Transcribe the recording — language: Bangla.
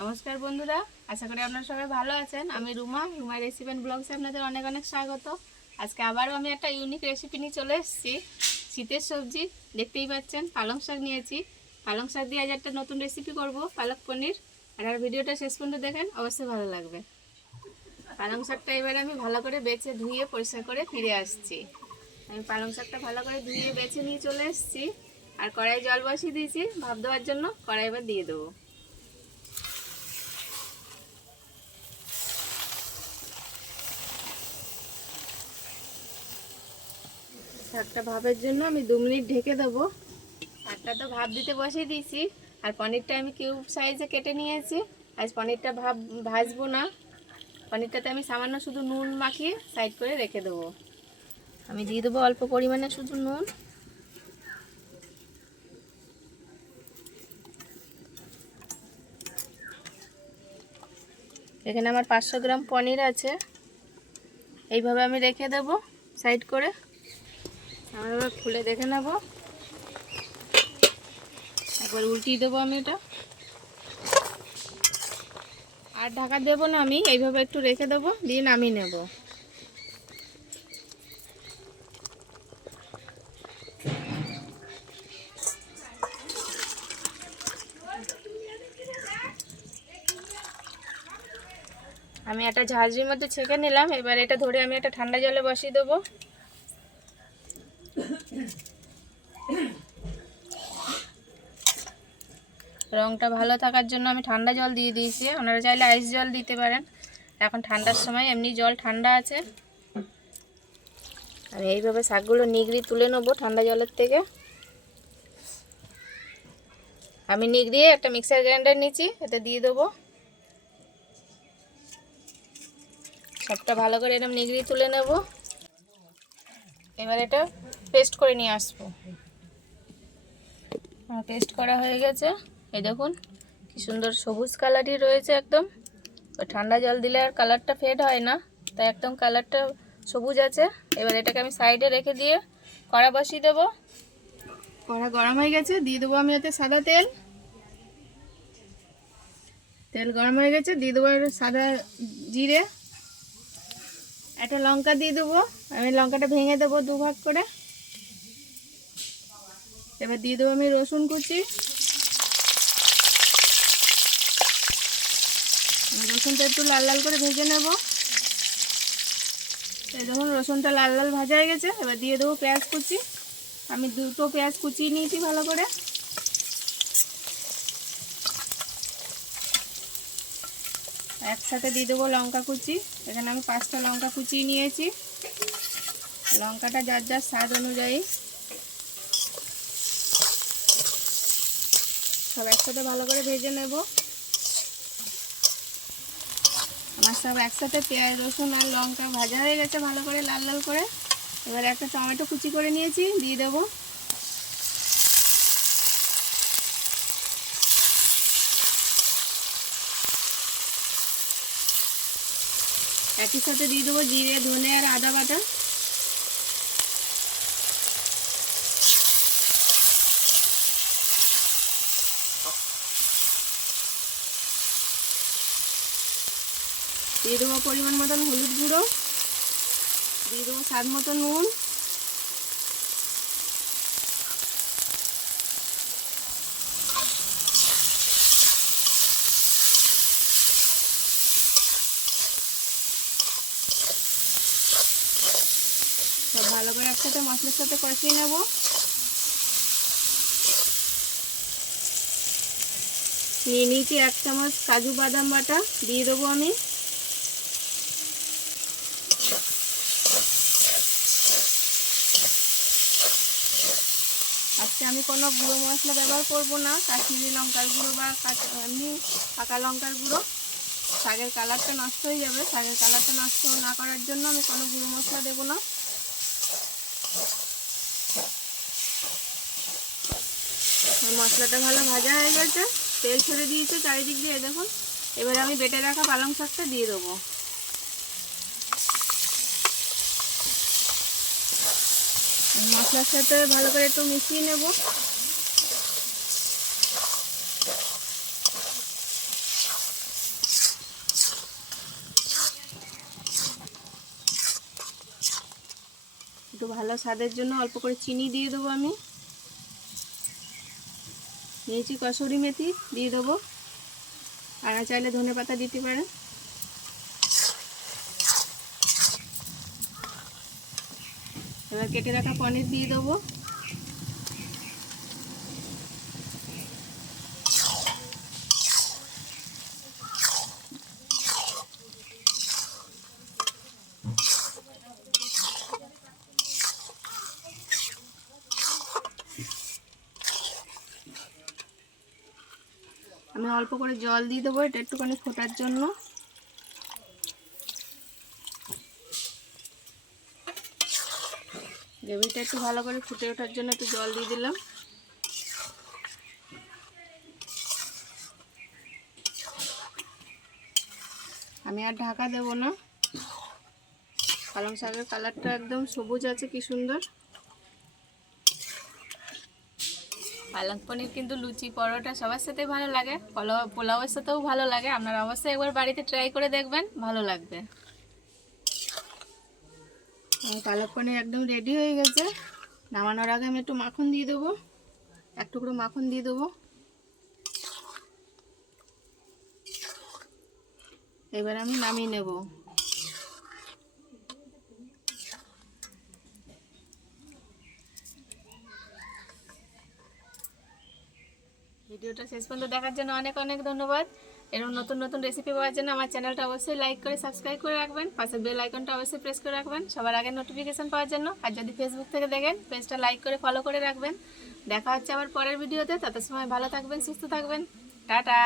নমস্কার বন্ধুরা, আশা করি আপনারা সবাই ভালো আছেন। আমি রুমা রেসিপি এন্ড ব্লগসে আপনাদের অনেক অনেক স্বাগত। আজকে আবারও আমি একটা ইউনিক রেসিপি নিয়ে চলে এসেছি। শীতের সবজি দেখতেই পাচ্ছেন, পালং শাক নিয়েছি। পালং শাক দিয়ে আজ একটা নতুন রেসিপি করব, পালক পনির। আর ভিডিওটা শেষ পর্যন্ত দেখেন, অবশ্যই ভালো লাগবে। পালং শাকটা এবারে আমি ভালো করে বেছে ধুয়ে পরিষ্কার করে ফিরে আসছি। আমি পালং শাকটা ভালো করে ধুয়ে বেছে নিয়ে চলে এসেছি। আর কড়াই জল বসিয়ে দিয়েছি ভাপ দেওয়ার জন্য। কড়াই এবার দিয়ে দেবো। শাকটা ভাপের জন্য আমি 2 মিনিট ঢেকে দেবো। শাকটা তো ভাপ দিতে বসিয়ে দিয়েছি। আর পনিরটা আমি কিউব সাইজে কেটে নিয়েছি। আজ পনিরটা ভাজবো না। পনিরটাতে আমি সামান্য শুধু নুন মাখিয়ে সাইড করে রেখে দেবো। আমি দিয়ে দেবো অল্প পরিমাণে শুধু নুন। এখানে আমার 500 গ্রাম পনির আছে। এইভাবে আমি রেখে দেবো সাইড করে। আমি এবার খুলে দেখে নেব। একবার উল্টিয়ে দেবো আমি এটা। আর ঢাকা দেবো না, আমি এইভাবে একটু রেখে দেবো, দিয়ে নামিয়ে নেব। আমি একটা ঝাঁঝরির মধ্যে ছেঁকে নিলাম। এবার এটা ধরে আমি একটা ঠান্ডা জলে বসিয়ে দেবো। রঙটা ভালো থাকার জন্য আমি ঠান্ডা জল দিয়ে দিয়েছি। ওনারা চাইলে আইস জল দিতে পারেন। এখন ঠান্ডার সময় এমনি জল ঠান্ডা আছে। আমি এইভাবে শাকগুলো নিগড়ি তুলে নেবো ঠান্ডা জলের থেকে। আমি নিগড়িয়ে একটা মিক্সার গ্রাইন্ডার নিয়েছি, এতে দিয়ে দেবো। সবটা ভালো করে এরকম নিগড়ি তুলে নেব। এবার এটা পেস্ট করে নিয়ে আসবো। পেস্ট করা হয়ে গেছে। এই দেখুন কি সুন্দর সবুজ কালারই রয়েছে একদম। ওই ঠান্ডা জল দিলে আর কালারটা ফেড হয় না, তাই একদম কালারটা সবুজ আছে। এবার এটাকে আমি সাইডে রেখে দিয়ে কড়া বসিয়ে দেবো। কড়া গরম হয়ে গেছে, দিয়ে দেবো আমি এতে সাদা তেল। তেল গরম হয়ে গেছে, দিয়ে দেবো সাদা জিরে। একটা লঙ্কা দিয়ে দেবো। আমি লঙ্কাটা ভেঙে দেবো 2 ভাগ করে। এবার দিয়ে দেবো আমি রসুন কুচি। রসুনটা একটু লাল লাল করে ভেজে নেব। এই দেখুন রসুনটা লাল লাল ভাজা হয়ে গেছে। এবার দিয়ে দেবো পেঁয়াজ কুচি। আমি 2টো পেঁয়াজ কুচিয়ে নিয়েছি ভালো করে। একসাথে দিয়ে দেবো লঙ্কা কুচি। এখানে আমি 5টা লঙ্কা কুচিয়ে নিয়েছি। লঙ্কাটা যার যার স্বাদ অনুযায়ী সব একসাথে ভালো করে ভেজে নেব। আমার সব একসাথে পেঁয়াজ রসুন আর লঙ্কা ভাজা হয়ে গেছে ভালো করে লাল লাল করে। এবার একটা টমেটো কুচি করে নিয়েছি, দিয়ে দেবো। একই সাথে দিয়ে দেবো জিরে ধনে আর আদা বাটা। দিয়ে দেবো পরিমাণ মতন হলুদ গুঁড়ো। দিয়ে দেবো স্বাদ মতো নুন। সব ভালো করে একসাথে মশলার সাথে কষিয়ে নেব। নিয়ে নিয়েছি 1 চামচ কাজু বাদাম বাটা, দিয়ে দেবো আমি। আজকে আমি কোনো গুঁড়ো মশলা ব্যবহার করব না, কাশ্মীরি লঙ্কার গুঁড়ো বা এমনি পাকা লঙ্কার গুঁড়ো। শাকের কালারটা নষ্ট হয়ে যাবে। শাকের কালারটা নষ্ট না করার জন্য আমি কোনো গুঁড়ো মশলা দেবো না। মশলাটা ভালো ভাজা হয়ে গেছে, তেল ছেড়ে দিয়েছে চারিদিক দিয়ে দেখুন। এবারে আমি বেটে রাখা পালং শাকটা দিয়ে দেবো। মশলার সাথে ভালো করে একটু মিশিয়ে নেব। একটু ভালো স্বাদের জন্য অল্প করে চিনি দিয়ে দেবো। আমি নিয়েছি কসুরি মেথি দিয়ে দেবো, আর চাইলে ধনেপাতা দিতে পারেন। এবার কেটে রাখা পনির দিয়ে দেবো। আমি অল্প করে জল দিয়ে দেবো, এটা একটুখানি ফোটার জন্য। গ্রেভিটা একটু ভালো করে ফুটে ওঠার জন্য একটু জল দিয়ে দিলাম। আমি আর ঢাকা দেব না। পালং শাকের কালারটা একদম সবুজ আছে, কি সুন্দর। পালং পনির কিন্তু লুচি, পরোটা সবার সাথে ভালো লাগে, পোলাওয়ের সাথেও ভালো লাগে। আপনারা অবশ্যই একবার বাড়িতে ট্রাই করে দেখবেন, ভালো লাগবে। পালক পনির একদম রেডি হয়ে গেছে। নামানোর আগে আমি একটু মাখন দিয়ে দেবো, এক টুকরো মাখন দিয়ে দেবো। এবার আমি নামিয়ে নেব। ভিডিওটা শেষ পর্যন্ত দেখার জন্য অনেক অনেক ধন্যবাদ। এরকম নতুন নতুন রেসিপি পাওয়ার জন্য আমার চ্যানেলটা অবশ্যই লাইক করে সাবস্ক্রাইব করে রাখবেন, পাশে বেল আইকনটা অবশ্যই প্রেস করে রাখবেন সবার আগে নোটিফিকেশন পাওয়ার জন্য। আর যদি ফেসবুক থেকে দেখেন, পেজটা লাইক করে ফলো করে রাখবেন। দেখা হচ্ছে আবার পরের ভিডিওতে। তত সময় ভালো থাকবেন, সুস্থ থাকবেন। টাটা।